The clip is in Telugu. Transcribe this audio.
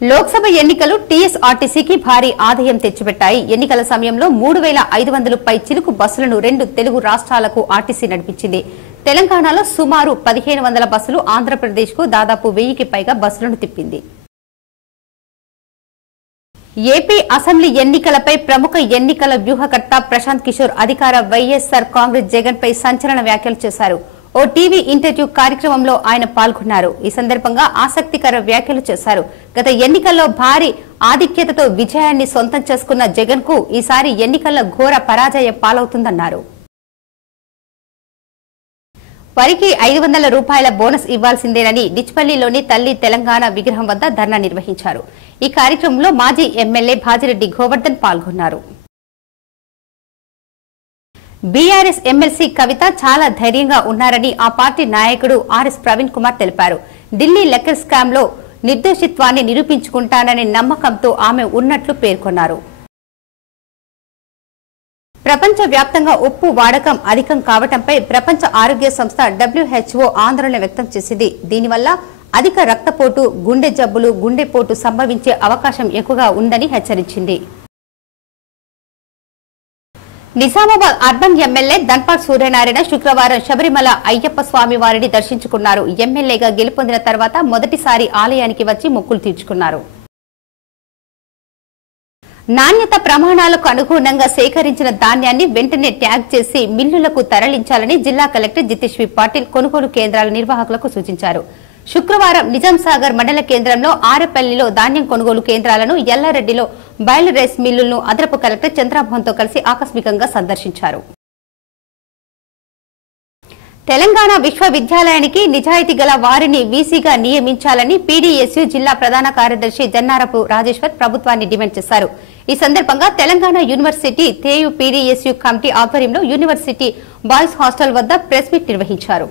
లోక్సభ ఎన్నికలు టీఎస్ఆర్టీసీకి భారీ ఆదాయం తెచ్చిపెట్టాయి. ఎన్నికల సమయంలో 3500 పై చిలుకు బస్సులను 2 తెలుగు రాష్ట్రాలకు ఆర్టీసీ నడిపించింది. తెలంగాణలో సుమారు 1500 బస్సులు, ఆంధ్రప్రదేశ్కు దాదాపు 1000కి పైగా బస్సులను తిప్పింది. ఏపీ అసెంబ్లీ ఎన్నికలపై ప్రముఖ ఎన్నికల వ్యూహకర్త ప్రశాంత్ కిషోర్ అధికార వైఎస్సార్ కాంగ్రెస్ జగన్ పై సంచలన వ్యాఖ్యలు చేశారు. ఓ టీవీ ఇంటర్వ్యూ కార్యక్రమంలో ఆయన పాల్గొన్నారు. ఈ సందర్భంగా ఆసక్తికర వ్యాఖ్యలు చేశారు. గత ఎన్నికల్లో భారీ ఆధిక్యతతో విజయాన్ని సొంతం చేసుకున్న జగన్ కు ఈసారి ఎన్నికల్లో ఘోర పరాజయం పాలవుతుందన్నారు. వరికి 500 రూపాయల బోనస్ ఇవ్వాల్సిందేనని డిచ్పల్లిలోని తల్లి తెలంగాణ విగ్రహం వద్ద ధర్నా నిర్వహించారు. ఈ కార్యక్రమంలో మాజీ ఎమ్మెల్యే భాజిరెడ్డి గోవర్ధన్ పాల్గొన్నారు. బీఆర్ఎస్ ఎమ్మెల్సీ కవిత చాలా ధైర్యంగా ఉన్నారని ఆ పార్టీ నాయకుడు ఆర్ఎస్ ప్రవీణ్ కుమార్ తెలిపారు. ఢిల్లీ లెక్కర్ స్కామ్ లో నిర్దోషిత్వాన్ని నిరూపించుకుంటాననే నమ్మకంతో ఆమె ఉన్నట్లు పేర్కొన్నారు. ప్రపంచ వ్యాప్తంగా ఉప్పు వాడకం అధికం కావడంపై ప్రపంచ ఆరోగ్య సంస్థ WHO ఆందోళన వ్యక్తం చేసింది. దీనివల్ల అధిక రక్తపోటు, గుండె జబ్బులు, గుండెపోటు సంభవించే అవకాశం ఎక్కువగా ఉందని హెచ్చరించింది. నిజామాబాద్ అర్బన్ ఎమ్మెల్యే ధన్పాల్ సూర్యనారాయణ శుక్రవారం శబరిమల అయ్యప్ప స్వామి వారిని దర్శించుకున్నారు. ఎమ్మెల్యేగా గెలుపొందిన తర్వాత మొదటిసారి ఆలయానికి వచ్చి మొక్కులు తీర్చుకున్నారు. నాణ్యత ప్రమాణాలకు అనుగుణంగా సేకరించిన ధాన్యాన్ని వెంటనే ట్యాగ్ చేసి మిల్లులకు తరలించాలని జిల్లా కలెక్టర్ జితేష్ వి పాటిల్ కొనుగోలు కేంద్రాల నిర్వాహకులకు సూచించారు. శుక్రవారం నిజాంసాగర్ మండల కేంద్రంలో ఆరెపల్లిలో ధాన్యం కొనుగోలు కేంద్రాలను, ఎల్లారెడ్డిలో బయలు రైస్ మిల్లులను అదనపు కలెక్టర్ చంద్రమోహన్తో కలిసి ఆకస్మికంగా సందర్శించారు. తెలంగాణ విశ్వవిద్యాలయానికి నిజాయితీ గల వారిని వీసీగా నియమించాలని పీడీఎస్యూ జిల్లా ప్రధాన కార్యదర్శి జన్నారపు రాజేశ్వర్ ప్రభుత్వాన్ని డిమాండ్ చేశారు. ఈ సందర్భంగా తెలంగాణ యూనివర్సిటీ తేయు పీడీఎస్యూ కమిటీ ఆధ్వర్యంలో యూనివర్సిటీ బాయ్స్ హాస్టల్ వద్ద ప్రెస్ మీట్ నిర్వహించారు.